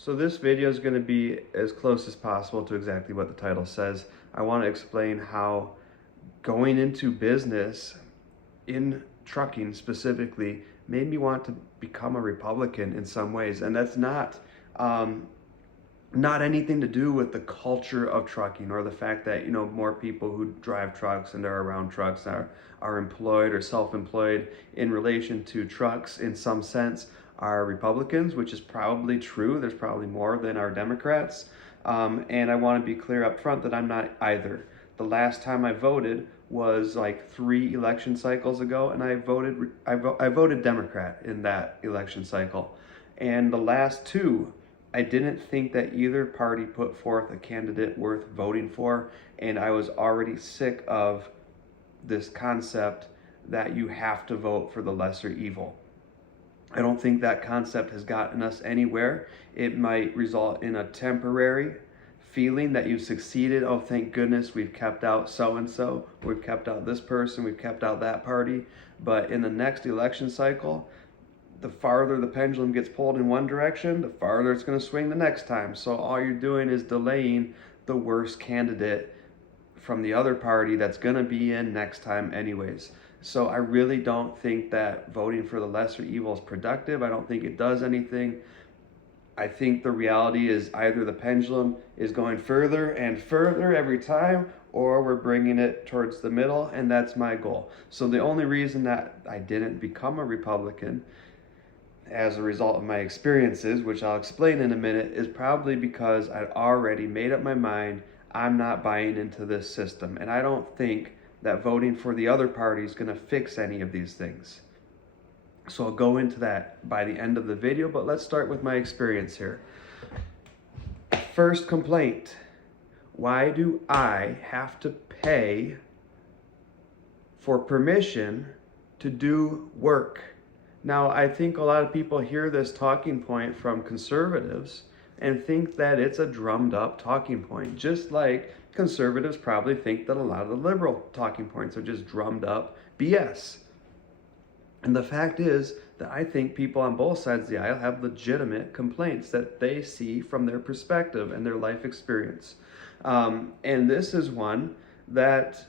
So this video is going to be as close as possible to exactly what the title says. I want to explain how going into business in trucking specifically made me want to become a Republican in some ways. And that's um, not anything to do with the culture of trucking or the fact that, more people who drive trucks and are around trucks are employed or self-employed in relation to trucks in some sense are Republicans, which is probably true. There's probably more than are Democrats. And I want to be clear up front that I'm not either. The last time I voted was like 3 election cycles ago, and I voted Democrat in that election cycle. And the last two, I didn't think that either party put forth a candidate worth voting for, and I was already sick of this concept that you have to vote for the lesser evil. I don't think that concept has gotten us anywhere. It might result in a temporary feeling that you've succeeded. Oh, thank goodness we've kept out so-and-so, we've kept out this person, we've kept out that party. But in the next election cycle, the farther the pendulum gets pulled in one direction, the farther it's going to swing the next time. So all you're doing is delaying the worst candidate from the other party that's going to be in next time anyways. So I really don't think that voting for the lesser evil is productive. I don't think it does anything. I think the reality is either the pendulum is going further and further every time, or we're bringing it towards the middle, and that's my goal. So the only reason that I didn't become a Republican as a result of my experiences, which I'll explain in a minute, is probably because I'd already made up my mind I'm not buying into this system. And I don't think that voting for the other party is going to fix any of these things. So I'll go into that by the end of the video, but let's start with my experience here. First complaint: why do I have to pay for permission to do work? Now, I think a lot of people hear this talking point from conservatives and think that it's a drummed up talking point, just like conservatives probably think that a lot of the liberal talking points are just drummed up BS. And the fact is that I think people on both sides of the aisle have legitimate complaints that they see from their perspective and their life experience. And this is one that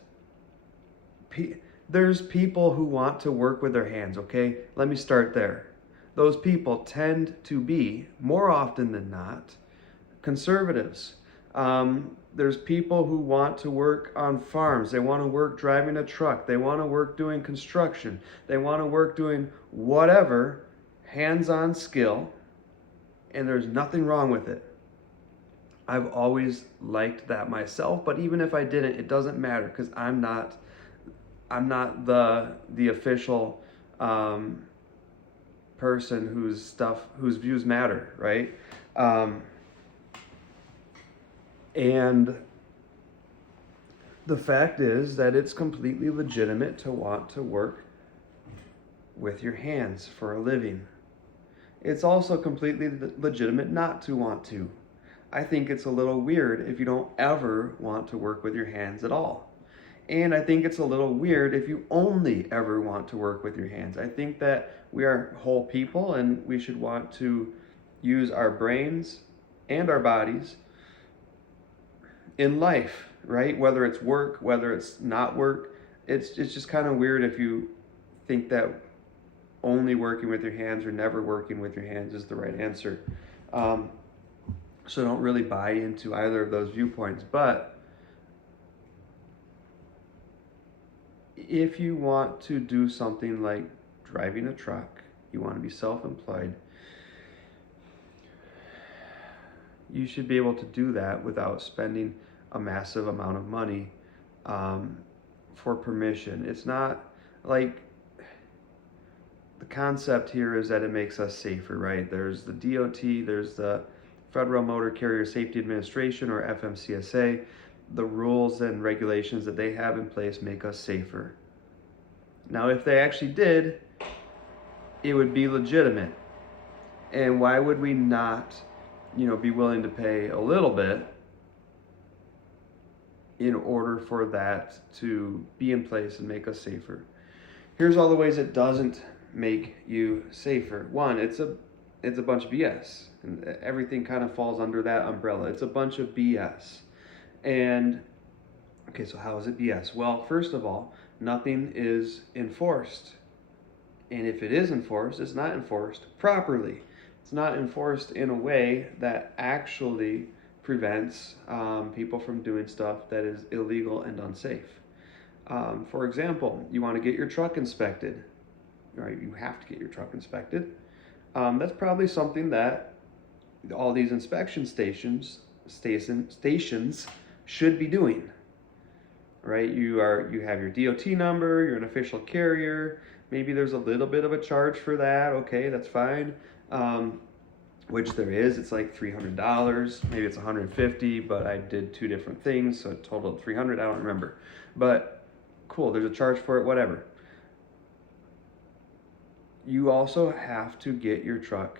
there's people who want to work with their hands, okay? Let me start there. Those people tend to be, more often than not, conservatives. There's people who want to work on farms. They want to work driving a truck. They want to work doing construction. They want to work doing whatever, hands-on skill, and there's nothing wrong with it. I've always liked that myself, but even if I didn't, it doesn't matter because I'm not the official person whose views matter, right? And the fact is that it's completely legitimate to want to work with your hands for a living. It's also completely legitimate not to want to. I think it's a little weird if you don't ever want to work with your hands at all. And I think it's a little weird if you only ever want to work with your hands. I think that we are whole people and we should want to use our brains and our bodies in life, right? Whether it's work, whether it's not work. It's just kind of weird if you think that only working with your hands or never working with your hands is the right answer. So don't really buy into either of those viewpoints. But if you want to do something like driving a truck, you want to be self-employed, you should be able to do that without spending a massive amount of money for permission. It's not like, the concept here is that it makes us safer, right? There's the DOT, there's the Federal Motor Carrier Safety Administration, or FMCSA. The rules and regulations that they have in place make us safer. Now, if they actually did, it would be legitimate. And why would we not, be willing to pay a little bit in order for that to be in place and make us safer? Here's all the ways it doesn't make you safer. One, it's a it's a bunch of BS. And everything kind of falls under that umbrella. It's a bunch of BS. And okay, so how is it BS? Well, first of all, nothing is enforced. And if it is enforced, it's not enforced properly. It's not enforced in a way that actually prevents people from doing stuff that is illegal and unsafe. For example, you want to get your truck inspected, right? You have to get your truck inspected. That's probably something that all these inspection stations should be doing, right? You have your DOT number, you're an official carrier. Maybe there's a little bit of a charge for that. Okay, that's fine. Which there is. It's like $300. Maybe it's $150, but I did two different things, so it totaled $300. I don't remember. But cool, there's a charge for it, whatever. You also have to get your truck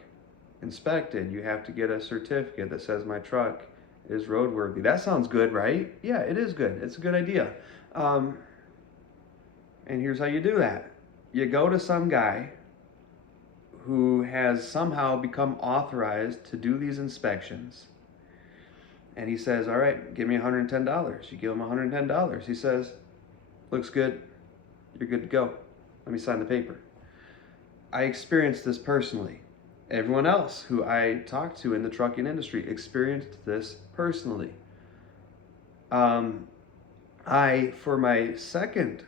inspected. You have to get a certificate that says my truck is roadworthy. That sounds good, right? Yeah, it is good. It's a good idea. And here's how you do that. You go to some guy who has somehow become authorized to do these inspections. And he says, all right, give me $110. You give him $110. He says, looks good. You're good to go. Let me sign the paper. I experienced this personally. Everyone else who I talked to in the trucking industry experienced this personally. For my second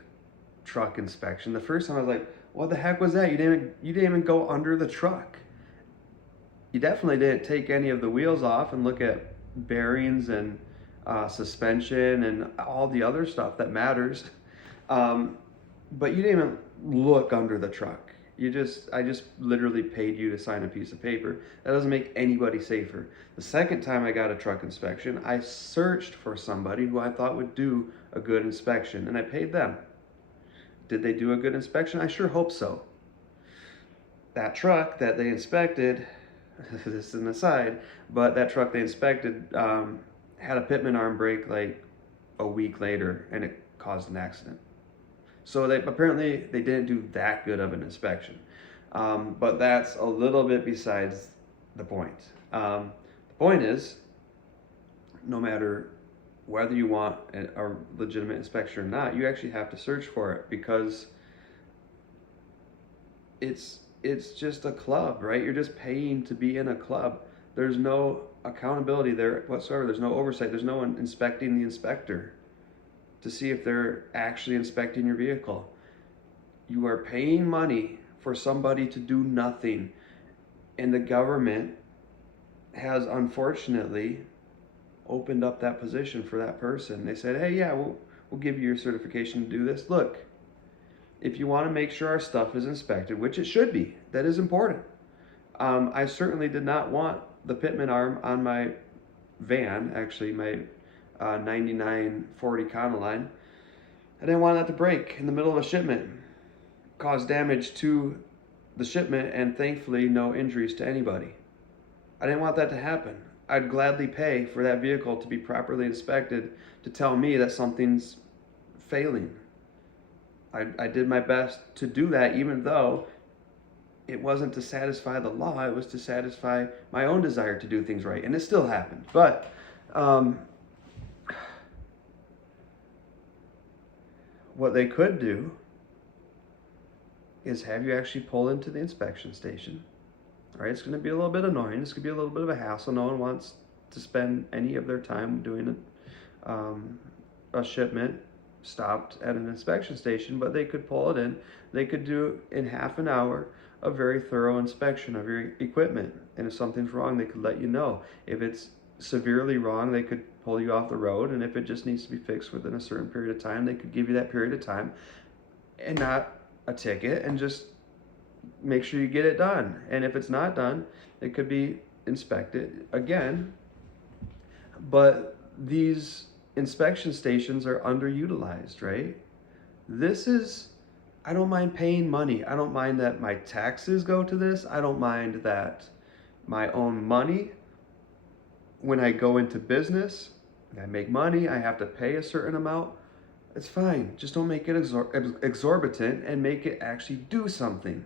truck inspection, the first time I was like, what the heck was that? You didn't even go under the truck. You definitely didn't take any of the wheels off and look at bearings and suspension and all the other stuff that matters. But you didn't even look under the truck. I just literally paid you to sign a piece of paper. That doesn't make anybody safer. The second time I got a truck inspection, I searched for somebody who I thought would do a good inspection, and I paid them. Did they do a good inspection? I sure hope so. That truck that they inspected, this is an aside, but that truck they inspected had a pitman arm break like a week later, and it caused an accident. So apparently they didn't do that good of an inspection. But that's a little bit besides the point. The point is, no matter whether you want a legitimate inspection or not, you actually have to search for it, because it's just a club, right? You're just paying to be in a club. There's no accountability there whatsoever. There's no oversight. There's no one inspecting the inspector to see if they're actually inspecting your vehicle. You are paying money for somebody to do nothing. And the government has unfortunately opened up that position for that person. They said, hey, yeah, we'll give you your certification to do this. Look, if you want to make sure our stuff is inspected, which it should be, that is important. I certainly did not want the pitman arm on my van, actually my 9940 Econoline. I didn't want that to break in the middle of a shipment, cause damage to the shipment, and thankfully no injuries to anybody. I didn't want that to happen. I'd gladly pay for that vehicle to be properly inspected to tell me that something's failing. I did my best to do that, even though it wasn't to satisfy the law, it was to satisfy my own desire to do things right, and it still happened. But what they could do is have you actually pull into the inspection station. All right, it's going to be a little bit annoying. It's going to be a little bit of a hassle. No one wants to spend any of their time doing a shipment stopped at an inspection station, but they could pull it in. They could do in half an hour a very thorough inspection of your equipment. And if something's wrong, they could let you know. If it's severely wrong, they could pull you off the road. And if it just needs to be fixed within a certain period of time, they could give you that period of time and not a ticket, and just make sure you get it done. And if it's not done, it could be inspected again. But these inspection stations are underutilized, right? I don't mind paying money. I don't mind that my taxes go to this. I don't mind that my own money, when I go into business, I make money, I have to pay a certain amount. It's fine. Just don't make it exorbitant, and make it actually do something.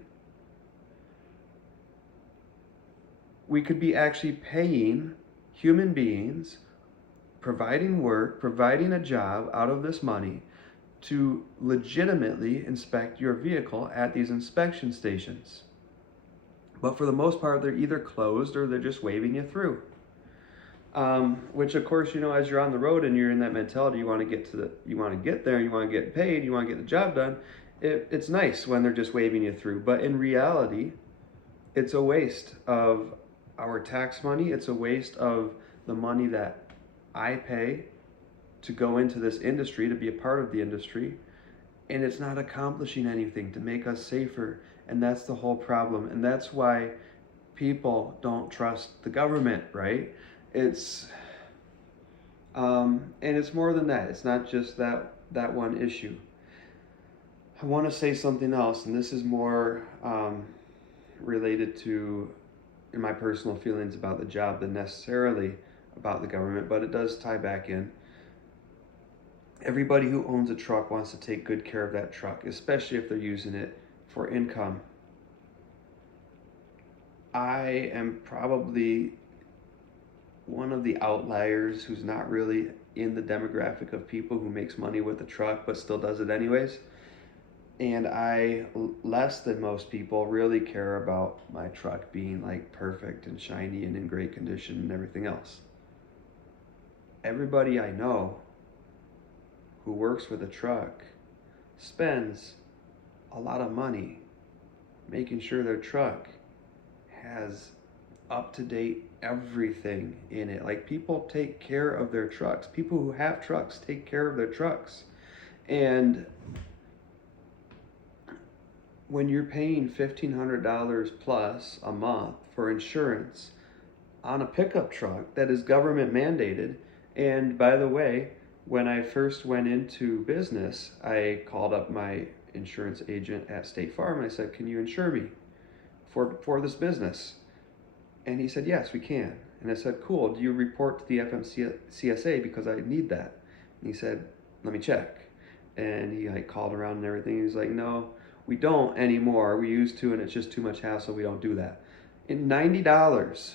We could be actually paying human beings, providing work, providing a job out of this money to legitimately inspect your vehicle at these inspection stations. But for the most part, they're either closed or they're just waving you through. Which of course, as you're on the road and you're in that mentality, you want to get there, you want to get paid, you want to get the job done. It's nice when they're just waving you through, but in reality, it's a waste of our tax money. It's a waste of the money that I pay to go into this industry, to be a part of the industry, and it's not accomplishing anything to make us safer. And that's the whole problem. And that's why people don't trust the government, right? It's and it's more than that. It's not just that one issue. I want to say something else, and this is more related to my personal feelings about the job than necessarily about the government, but it does tie back in. Everybody who owns a truck wants to take good care of that truck, especially if they're using it for income. I am probably one of the outliers who's not really in the demographic of people who makes money with a truck but still does it anyways. And I, less than most people, really care about my truck being like perfect and shiny and in great condition and everything else. Everybody I know who works with a truck spends a lot of money making sure their truck has up-to-date everything in it. Like, people take care of their trucks. People who have trucks take care of their trucks. And when you're paying $1,500 plus a month for insurance on a pickup truck that is government mandated, and by the way, when I first went into business, I called up my insurance agent at State Farm and I said, "Can you insure me for this business?" And he said, "Yes, we can." And I said, "Cool, do you report to the FMCSA because I need that?" And he said, "Let me check." And he called around and everything. He's like, "No, we don't anymore. We used to, and it's just too much hassle. We don't do that." In $90,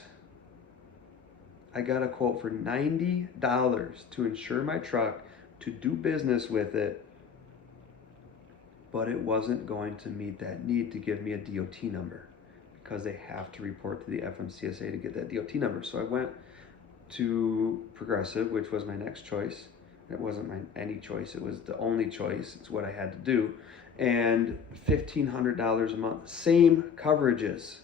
I got a quote for $90 to insure my truck, to do business with it, but it wasn't going to meet that need to give me a DOT number, because they have to report to the FMCSA to get that DOT number. So I went to Progressive, which was my next choice. It wasn't my any choice, it was the only choice. It's what I had to do. And $1,500 a month, same coverages.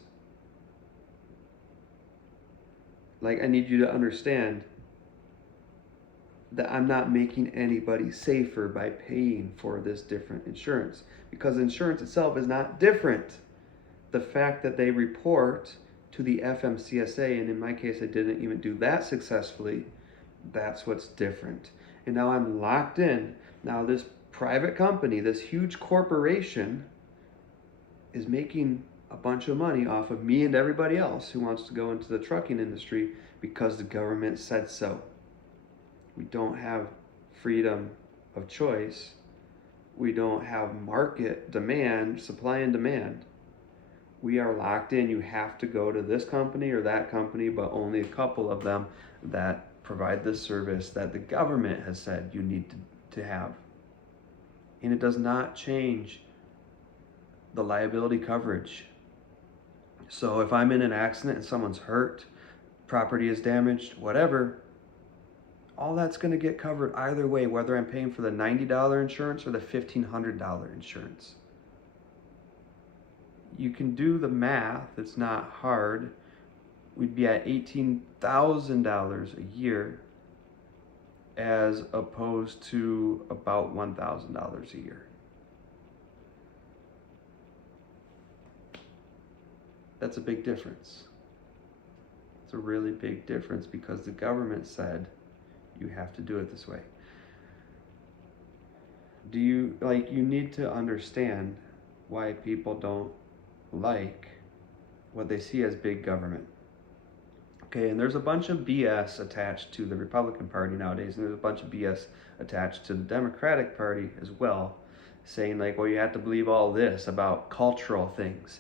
Like, I need you to understand that I'm not making anybody safer by paying for this different insurance, because insurance itself is not different. The fact that they report to the FMCSA, and in my case I didn't even do that successfully, that's what's different. And now I'm locked in. Now this private company, this huge corporation, is making a bunch of money off of me and everybody else who wants to go into the trucking industry because the government said so. We don't have freedom of choice. We don't have market demand, supply and demand. We are locked in. You have to go to this company or that company, but only a couple of them that provide this service that the government has said you need to have. And it does not change the liability coverage. So if I'm in an accident and someone's hurt, property is damaged, whatever, all that's going to get covered either way, whether I'm paying for the $90 insurance or the $1,500 insurance. You can do the math, it's not hard. We'd be at $18,000 a year as opposed to about $1,000 a year. That's a big difference. It's a really big difference because the government said you have to do it this way. You need to understand why people don't like what they see as big government. Okay, and there's a bunch of BS attached to the Republican Party nowadays, and there's a bunch of BS attached to the Democratic Party as well, saying well, you have to believe all this about cultural things.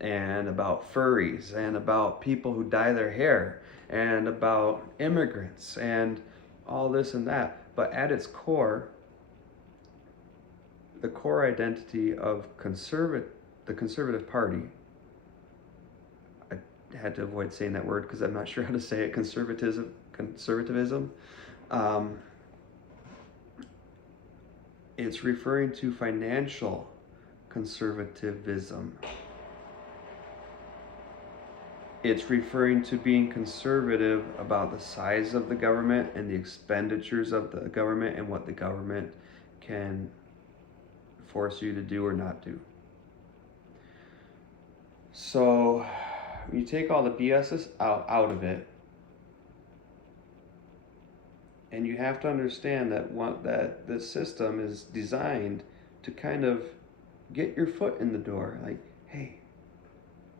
and about furries and about people who dye their hair and about immigrants and all this and that. But at its core, the core identity of the Conservative Party, I had to avoid saying that word because I'm not sure how to say it, conservatism. Um, it's referring to financial conservatism. It's referring to being conservative about the size of the government and the expenditures of the government and what the government can force you to do or not do. So when you take all the BS out of it, and you have to understand that this system is designed to kind of get your foot in the door. Like, hey,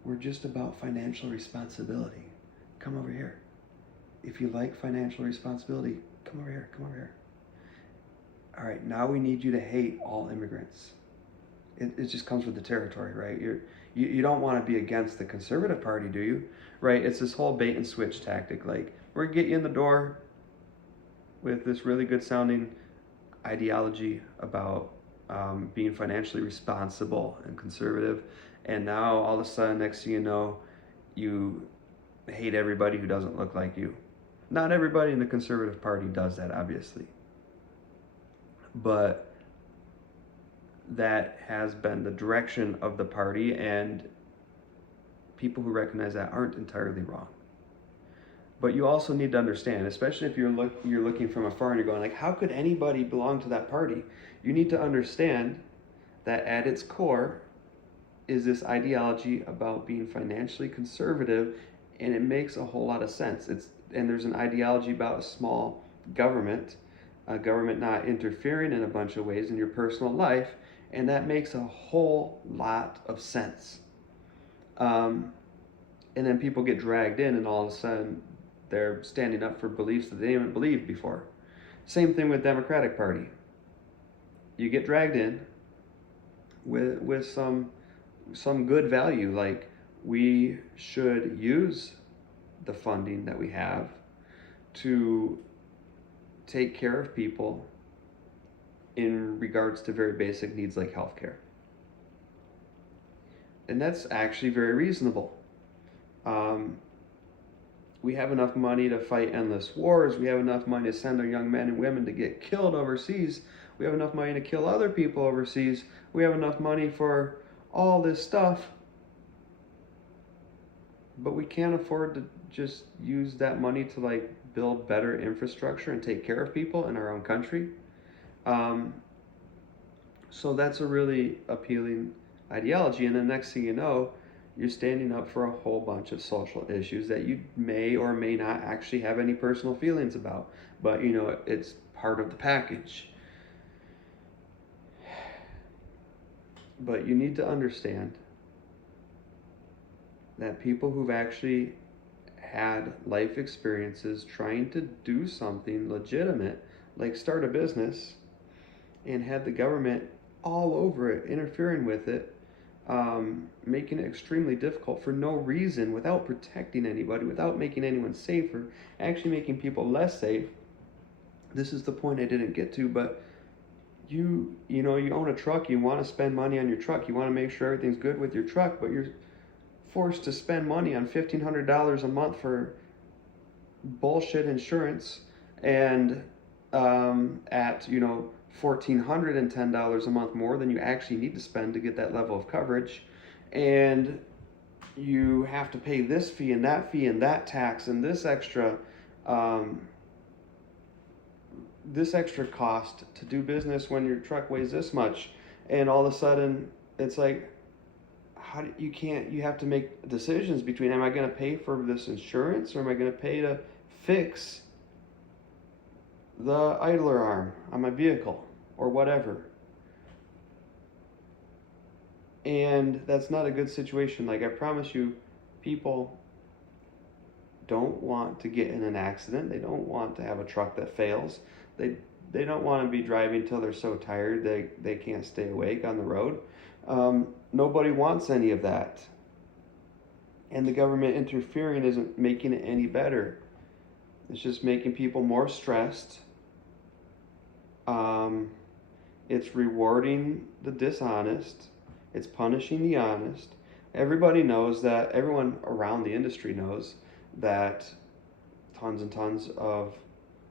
we're just about financial responsibility. Come over here. If you like financial responsibility, come over here, come over here. All right, now we need you to hate all immigrants. It just comes with the territory, right? You don't want to be against the Conservative Party, do you? Right? It's this whole bait and switch tactic. Like, we're going to get you in the door with this really good sounding ideology about being financially responsible and conservative. And now all of a sudden, next thing you know, you hate everybody who doesn't look like you. Not everybody in the Conservative Party does that, obviously. But that has been the direction of the party, and people who recognize that aren't entirely wrong. But you also need to understand, especially if you're looking from afar and you're going like, how could anybody belong to that party? You need to understand that at its core is this ideology about being financially conservative, and it makes a whole lot of sense. And there's an ideology about a small government, a government not interfering in a bunch of ways in your personal life, and that makes a whole lot of sense. And then people get dragged in, and all of a sudden they're standing up for beliefs that they didn't even believe before. Same thing with Democratic Party. You get dragged in with some good value, like we should use the funding that we have to take care of people in regards to very basic needs like healthcare. And that's actually very reasonable. We have enough money to fight endless wars. We have enough money to send our young men and women to get killed overseas. We have enough money to kill other people overseas. We have enough money for all this stuff. But we can't afford to just use that money to like build better infrastructure and take care of people in our own country. So that's a really appealing ideology. And the next thing you know, you're standing up for a whole bunch of social issues that you may or may not actually have any personal feelings about. But, you know, it's part of the package. But you need to understand that people who've actually had life experiences trying to do something legitimate, like start a business, and had the government all over it, interfering with it, making it extremely difficult for no reason, without protecting anybody, without making anyone safer, actually making people less safe. This is the point I didn't get to, but you own a truck, you want to spend money on your truck, you want to make sure everything's good with your truck, but you're forced to spend money on $1,500 a month for bullshit insurance, and at $1,410 a month more than you actually need to spend to get that level of coverage, and you have to pay this fee and that tax and this extra cost to do business when your truck weighs this much, and all of a sudden it's like, you have to make decisions between, am I going to pay for this insurance, or am I going to pay to fix the idler arm on my vehicle or whatever? And that's not a good situation. Like, I promise you, people don't want to get in an accident. They don't want to have a truck that fails. They don't want to be driving till they're so tired they can't stay awake on the road. Nobody wants any of that. And the government interfering isn't making it any better. It's just making people more stressed. Um, it's rewarding the dishonest. It's punishing the honest. Everybody knows that, everyone around the industry knows that tons and tons of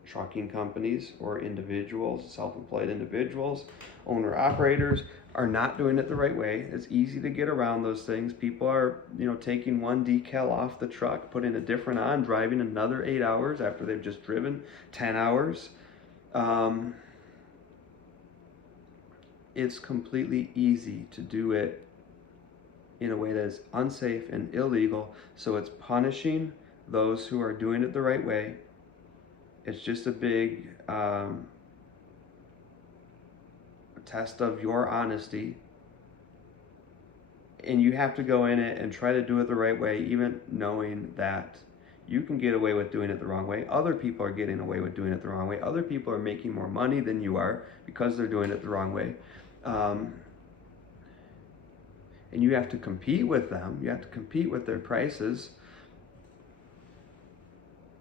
trucking companies or individuals, self-employed individuals, owner-operators are not doing it the right way. It's easy to get around those things. People are, taking one decal off the truck, putting a different on, driving another 8 hours after they've just driven 10 hours. It's completely easy to do it in a way that is unsafe and illegal. So it's punishing those who are doing it the right way. It's just a big test of your honesty. And you have to go in it and try to do it the right way, even knowing that you can get away with doing it the wrong way. Other people are getting away with doing it the wrong way. Other people are making more money than you are because they're doing it the wrong way. And you have to compete with them. You have to compete with their prices.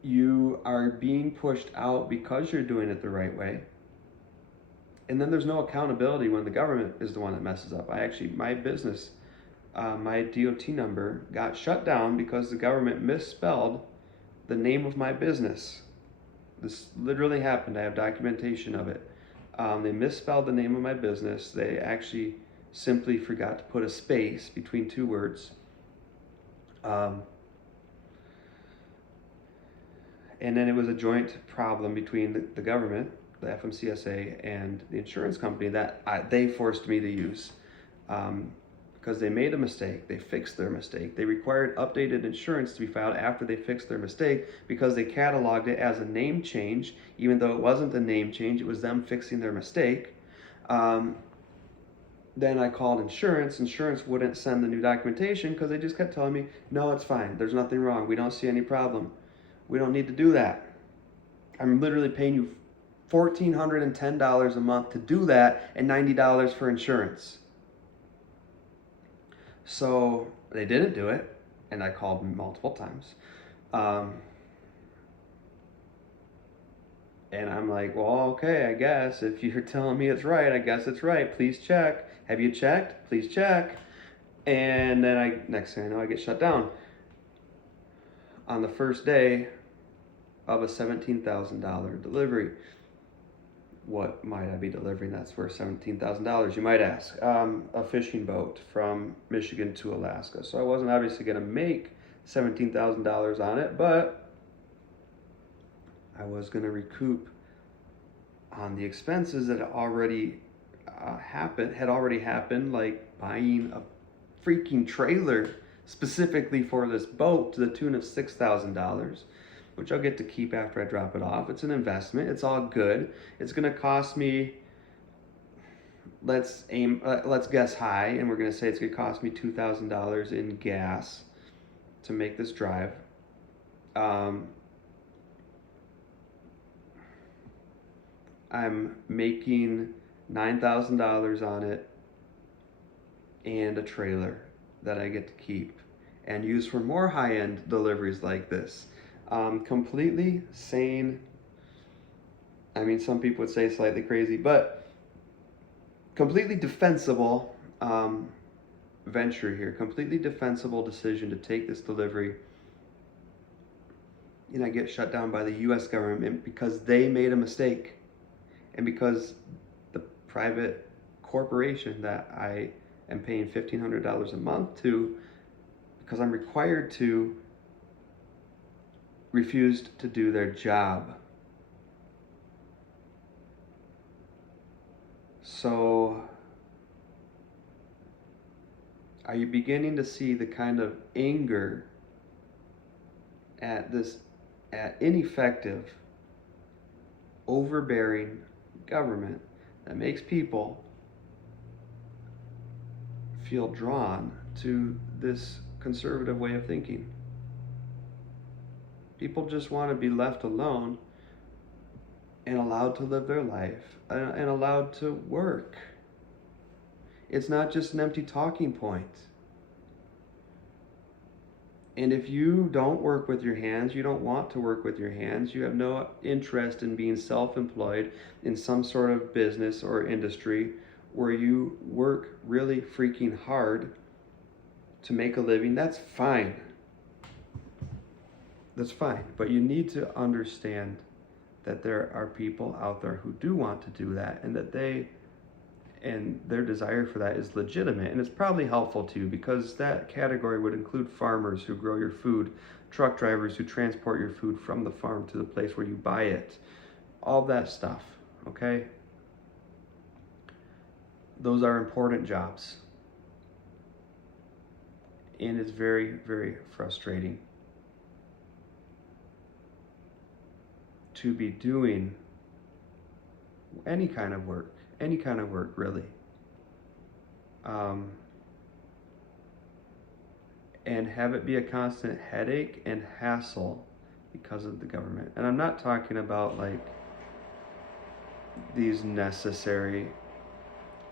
You are being pushed out because you're doing it the right way. And then there's no accountability when the government is the one that messes up. My business, my DOT number got shut down because the government misspelled the name of my business. This literally happened. I have documentation of it. They misspelled the name of my business. They actually simply forgot to put a space between two words. And then it was a joint problem between the government, the FMCSA, and the insurance company that they forced me to use. Because they made a mistake. They fixed their mistake. They required updated insurance to be filed after they fixed their mistake because they cataloged it as a name change, even though it wasn't a name change, it was them fixing their mistake. Then I called insurance. Insurance wouldn't send the new documentation because they just kept telling me, no, it's fine. There's nothing wrong. We don't see any problem. We don't need to do that. I'm literally paying you $1,410 a month to do that and $90 for insurance. So they didn't do it, and I called multiple times. And I'm like, well, okay, I guess if you're telling me it's right, I guess it's right. Please check. Have you checked? Please check. And then next thing I know, I get shut down on the first day of a $17,000 delivery. What might I be delivering that's worth $17,000, you might ask? A fishing boat from Michigan to Alaska. So I wasn't obviously going to make $17,000 on it, but I was going to recoup on the expenses that had already happened, like buying a freaking trailer specifically for this boat to the tune of $6,000. Which I'll get to keep after I drop it off. It's an investment. It's all good. It's going to cost me, let's guess high, and we're going to say it's going to cost me $2,000 in gas to make this drive. I'm making $9,000 on it and a trailer that I get to keep and use for more high-end deliveries like this. Completely sane. I mean, some people would say slightly crazy, but completely defensible venture here. Completely defensible decision to take this delivery. And I get shut down by the U.S. government because they made a mistake. And because the private corporation that I am paying $1,500 a month to, because I'm required to, refused to do their job. So, are you beginning to see the kind of anger at ineffective, overbearing government that makes people feel drawn to this conservative way of thinking? People just want to be left alone and allowed to live their life and allowed to work. It's not just an empty talking point. And if you don't work with your hands, you don't want to work with your hands, you have no interest in being self employed in some sort of business or industry where you work really freaking hard to make a living, that's fine. That's fine. But you need to understand that there are people out there who do want to do that, and that their desire for that is legitimate, and it's probably helpful too, because that category would include farmers who grow your food, truck drivers who transport your food from the farm to the place where you buy it, all that stuff. Okay, those are important jobs, and it's very, very frustrating to be doing any kind of work really, um, and have it be a constant headache and hassle because of the government. And I'm not talking about like these necessary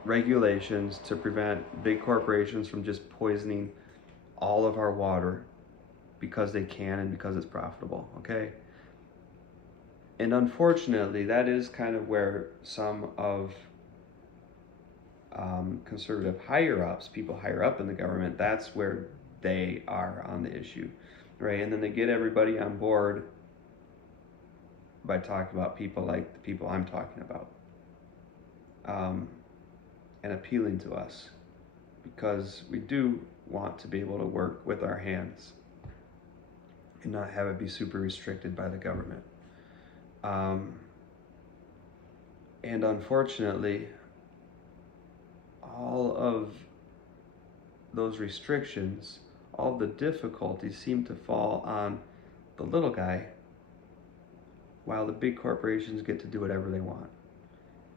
regulations to prevent big corporations from just poisoning all of our water because they can and because it's profitable, okay? And unfortunately, that is kind of where some of conservative higher ups, people higher up in the government, that's where they are on the issue, right? And then they get everybody on board by talking about people like the people I'm talking about, and appealing to us, because we do want to be able to work with our hands and not have it be super restricted by the government. And unfortunately, all of those restrictions, all the difficulties seem to fall on the little guy, while the big corporations get to do whatever they want.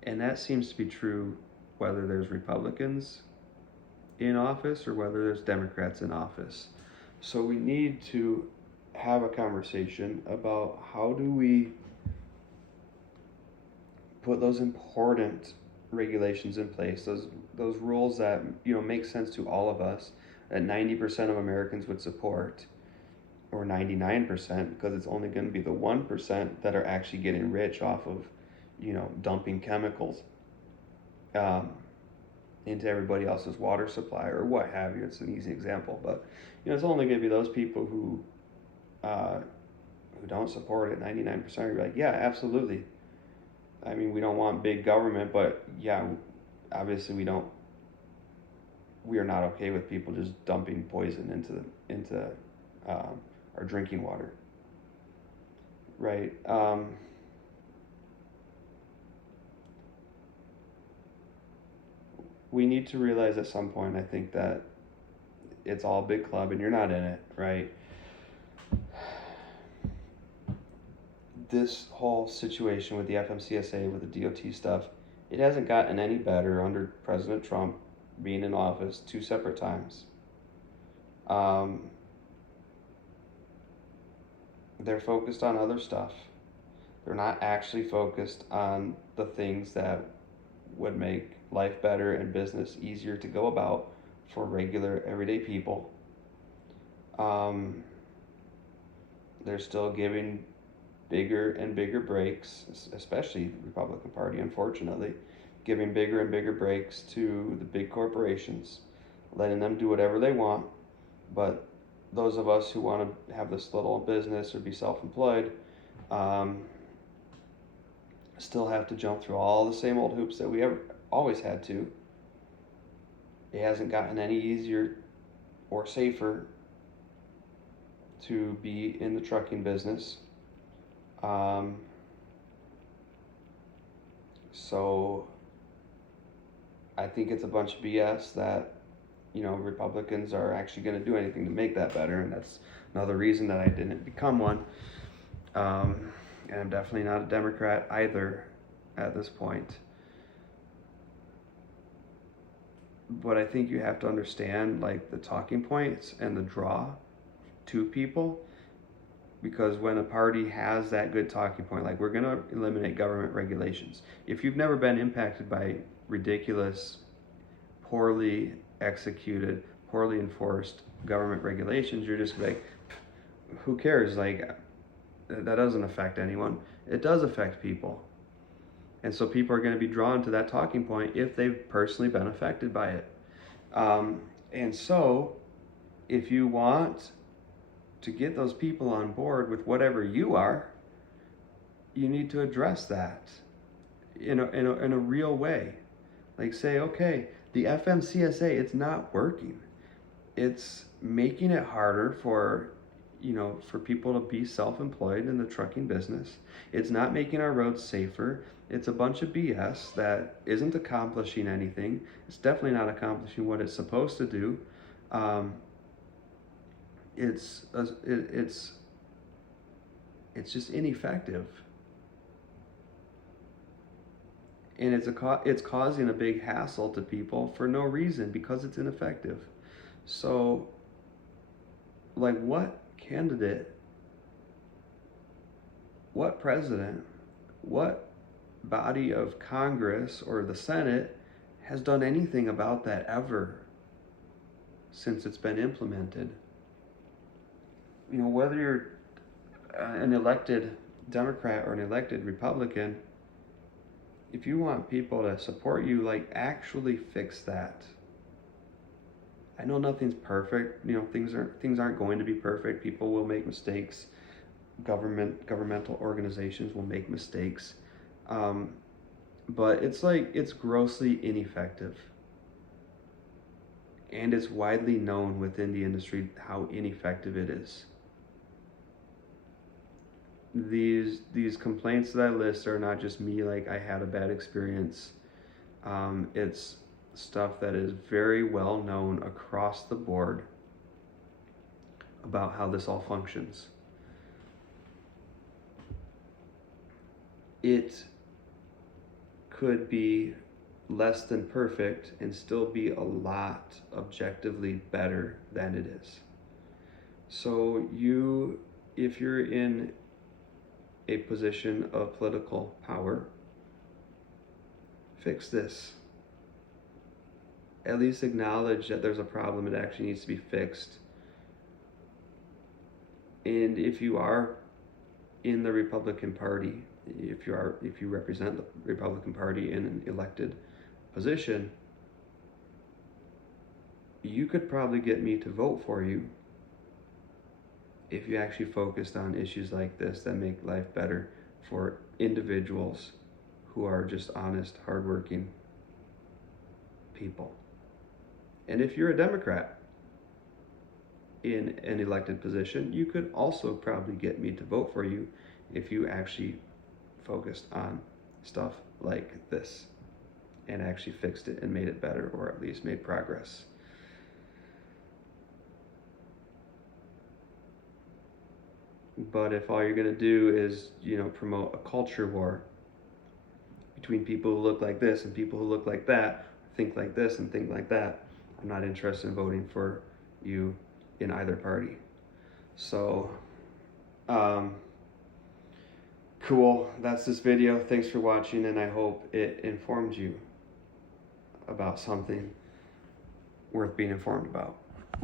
And that seems to be true whether there's Republicans in office or whether there's Democrats in office. So we need to have a conversation about how do we put those important regulations in place, those rules that make sense to all of us, that 90% of Americans would support, or 99%, because it's only going to be the 1% that are actually getting rich off of dumping chemicals into everybody else's water supply or what have you. It's an easy example, but it's only going to be those people who don't support it. 99% are like, yeah, absolutely. I mean, we don't want big government, but yeah, obviously we are not okay with people just dumping poison into our drinking water, right? We need to realize at some point, I think, that it's all big club and you're not in it, right? This whole situation with the FMCSA, with the DOT stuff, it hasn't gotten any better under President Trump being in office 2 separate times. They're focused on other stuff. They're not actually focused on the things that would make life better and business easier to go about for regular, everyday people. They're still giving bigger and bigger breaks, especially the Republican Party, unfortunately, giving bigger and bigger breaks to the big corporations, letting them do whatever they want. But those of us who want to have this little business or be self-employed still have to jump through all the same old hoops that we always had to. It hasn't gotten any easier or safer to be in the trucking business. So I think it's a bunch of BS that Republicans are actually going to do anything to make that better, and that's another reason that I didn't become one. And I'm definitely not a Democrat either at this point. But I think you have to understand like the talking points and the draw to people, because when a party has that good talking point, like we're going to eliminate government regulations. If you've never been impacted by ridiculous, poorly executed, poorly enforced government regulations, you're just like, who cares? Like, that doesn't affect anyone. It does affect people. And so people are going to be drawn to that talking point if they've personally been affected by it. And so, if you want to get those people on board with whatever you are, you need to address that in a real way. Like, say, okay, the FMCSA, it's not working. It's making it harder for people to be self-employed in the trucking business. It's not making our roads safer. It's a bunch of BS that isn't accomplishing anything. It's definitely not accomplishing what it's supposed to do. It's just ineffective, and it's causing a big hassle to people for no reason because it's ineffective. So, like, what candidate, what president, what body of Congress or the Senate has done anything about that ever since it's been implemented? Whether you're an elected Democrat or an elected Republican, if you want people to support you, like, actually fix that. I know nothing's perfect. Things aren't going to be perfect. People will make mistakes. Governmental organizations will make mistakes. But it's grossly ineffective. And it's widely known within the industry how ineffective it is. These complaints that I list are not just me, like, I had a bad experience. It's stuff that is very well known across the board about how this all functions. It could be less than perfect and still be a lot objectively better than it is. So if you're in a position of political power, fix this. At least acknowledge that there's a problem. It actually needs to be fixed. And if you are in the Republican Party, if you represent the Republican Party in an elected position, you could probably get me to vote for you if you actually focused on issues like this that make life better for individuals who are just honest, hardworking people. And if you're a Democrat in an elected position, you could also probably get me to vote for you if you actually focused on stuff like this and actually fixed it and made it better, or at least made progress. But if all you're going to do is, promote a culture war between people who look like this and people who look like that, think like this and think like that, I'm not interested in voting for you in either party. So, cool. That's this video. Thanks for watching, and I hope it informed you about something worth being informed about.